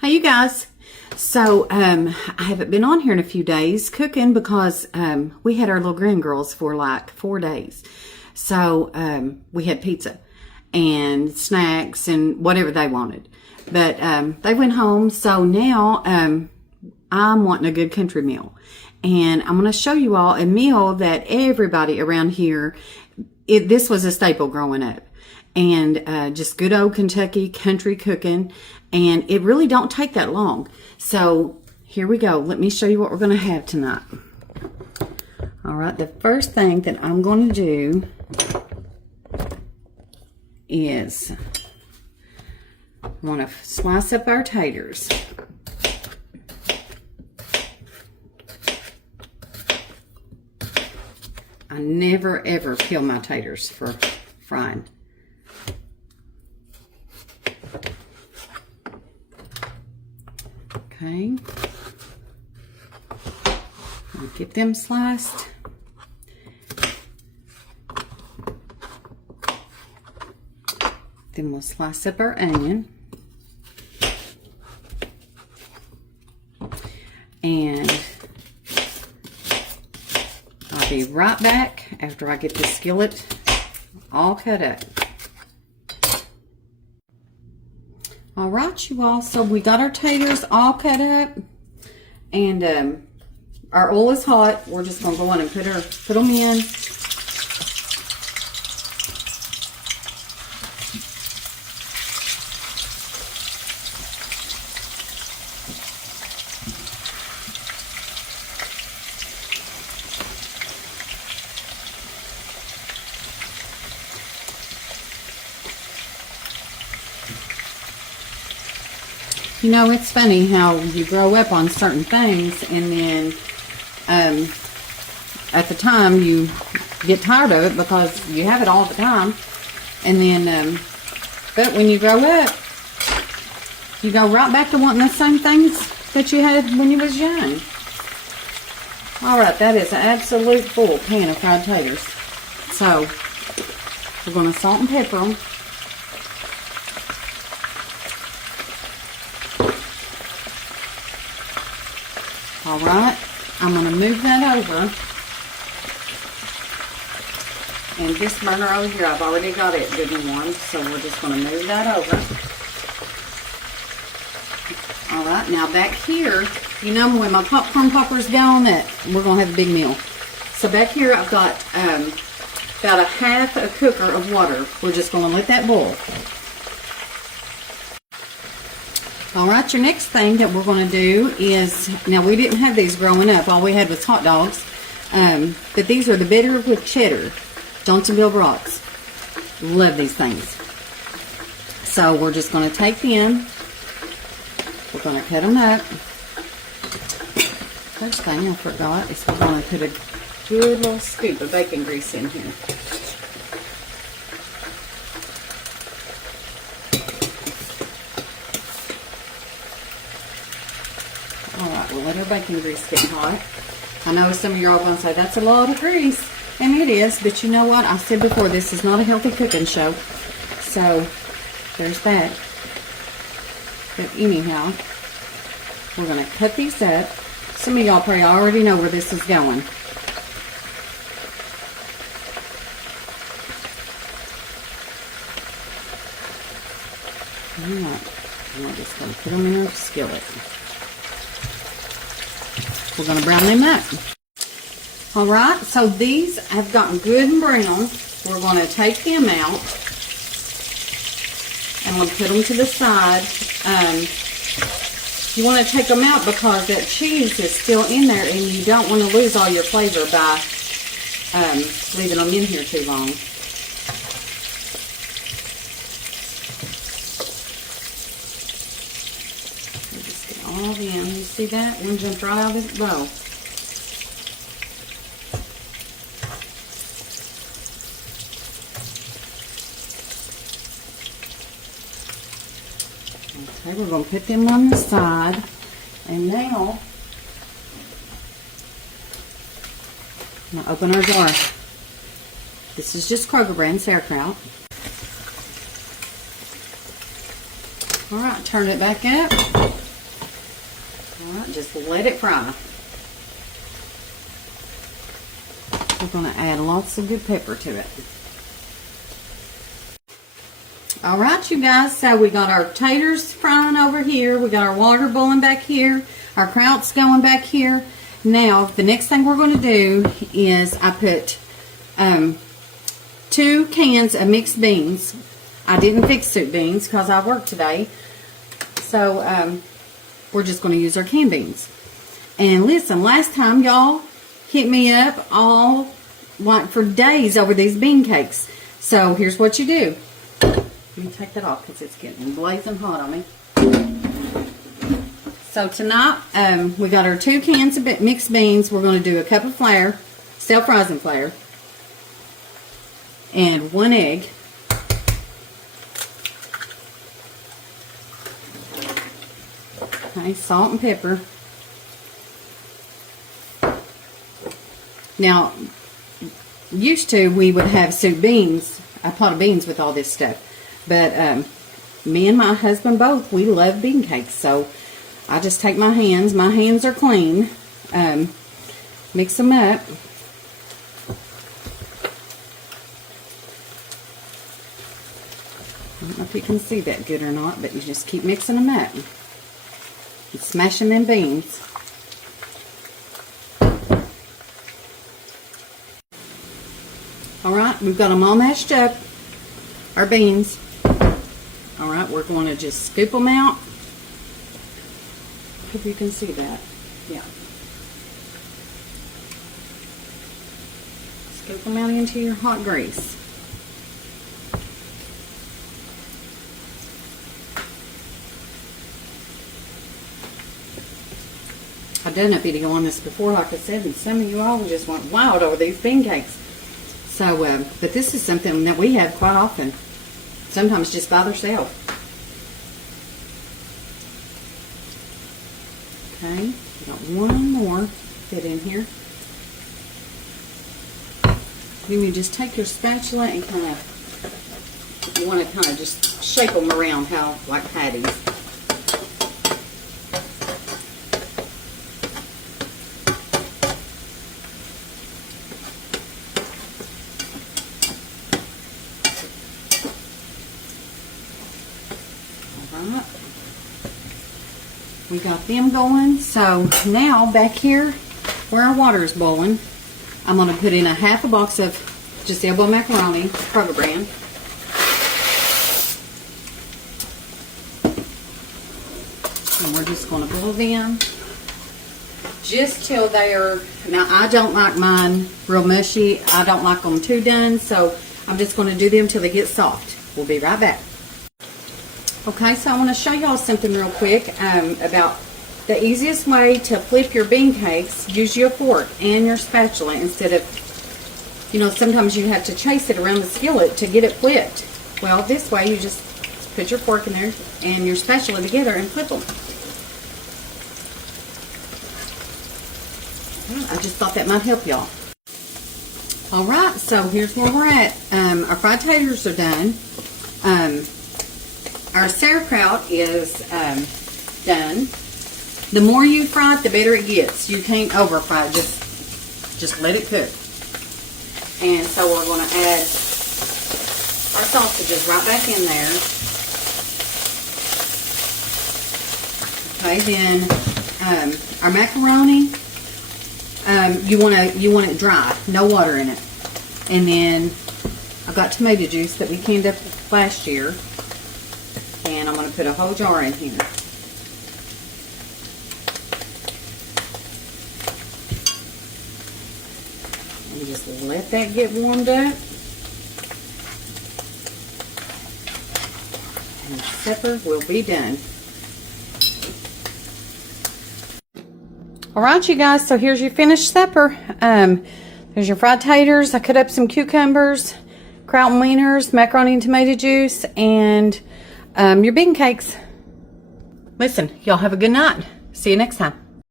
Hey you guys. So I haven't been on here in a few days cooking because we had our little grandgirls for like 4 days. So we had pizza and snacks and whatever they wanted. But they went home, so now I'm wanting a good country meal. And I'm going to show you all a meal that everybody around here, this was a staple growing up. And just good old Kentucky country cooking. And it really don't take that long. So here we go. Let me show you what we're going to have tonight. All right, the first thing that I'm going to do is I want to slice up our taters. I never ever peel my taters for frying. Okay, I'll get them sliced. Then we'll slice up our onion. And I'll be right back after I get the skillet all cut up. All right, you all, so we got our taters all cut up, and our oil is hot. We're just going to go on and put them in. You know, it's funny how you grow up on certain things, and then at the time you get tired of it because you have it all the time. And then, but when you grow up, you go right back to wanting the same things that you had when you was young. All right, that is an absolute full pan of fried taters. So we're going to salt and pepper them. All right, I'm going to move that over. And this burner over here, I've already got it good and warm, so we're just going to move that over. All right, now back here, you know when my popcorn poppers go on that, we're going to have a big meal. So back here I've got about a half a cooker of water. We're just going to let that boil. All right, your next thing that we're going to do is, now we didn't have these growing up. All we had was hot dogs. But these are the bitter with cheddar Johnsonville brats. Love these things. So we're just going to take them. We're going to cut them up. First thing I forgot is we're going to put a good little scoop of bacon grease in here. Alright, we'll let our bacon grease get hot. I know some of you are all going to say, that's a lot of grease. And it is, but you know what? I said before, this is not a healthy cooking show. So, there's that. But anyhow, we're going to cut these up. Some of y'all probably already know where this is going. Alright, I'm just going to put them in our skillet. We're going to brown them up. Alright, so these have gotten good and brown. We're going to take them out. And we'll put them to the side. You want to take them out because that cheese is still in there and you don't want to lose all your flavor by leaving them in here too long. Just get all of them. You see that? One jumped right out of this bowl. Okay, we're going to put them on the side. And now, I'm going to open our jar. This is just Kroger brand sauerkraut. Alright, turn it back up. Alright, just let it fry. We're going to add lots of good pepper to it. Alright, you guys, so we got our taters frying over here. We got our water boiling back here. Our kraut's going back here. Now, the next thing we're going to do is I put 2 cans of mixed beans. I didn't fix soup beans because I worked today. So, we're just going to use our canned beans. And listen, last time y'all hit me up all like for days over these bean cakes. So here's what you do. Let me take that off because it's getting blazing hot on me. So tonight we got our 2 cans of mixed beans. We're going to do a cup of flour, self-rising flour, and 1 egg. Okay, salt and pepper. Now, used to we would have soup beans, a pot of beans with all this stuff. But me and my husband both, we love bean cakes. So I just take my hands are clean, mix them up. I don't know if you can see that good or not, but you just keep mixing them up. And smashing them beans. Alright, we've got them all mashed up, our beans. Alright, we're going to just scoop them out. Hope you can see that. Yeah. Scoop them out into your hot grease. I've done a video on this before, like I said, and some of you all just went wild over these bean cakes. So, but this is something that we have quite often. Sometimes just by themselves. Okay, we got one more fit in here. Then you just take your spatula and kind of, you want to kind of just shape them around how, like patties. We got them going. So now back here where our water is boiling, I'm going to put in a half a box of just elbow macaroni, Kroger brand. And we're just going to boil them just till they're, now I don't like mine real mushy. I don't like them too done, so I'm just going to do them till they get soft. We'll be right back. Okay, so I want to show y'all something real quick about the easiest way to flip your bean cakes. Use your fork and your spatula instead of, you know, sometimes you have to chase it around the skillet to get it flipped. Well, this way you just put your fork in there and your spatula together and flip them. I just thought that might help y'all. Alright, so here's where we're at. Our fried taters are done. Our sauerkraut is done. The more you fry it, the better it gets. You can't over fry it. Just let it cook. And so we're going to add our sausages right back in there. Okay, then our macaroni. You want it dry, no water in it. And then I've got tomato juice that we canned up last year. And I'm going to put a whole jar in here. And just let that get warmed up. And supper will be done. Alright, you guys, so here's your finished supper. There's your fried taters. I cut up some cucumbers, kraut and wieners, macaroni and tomato juice, and your bean cakes. Listen, y'all have a good night. See you next time.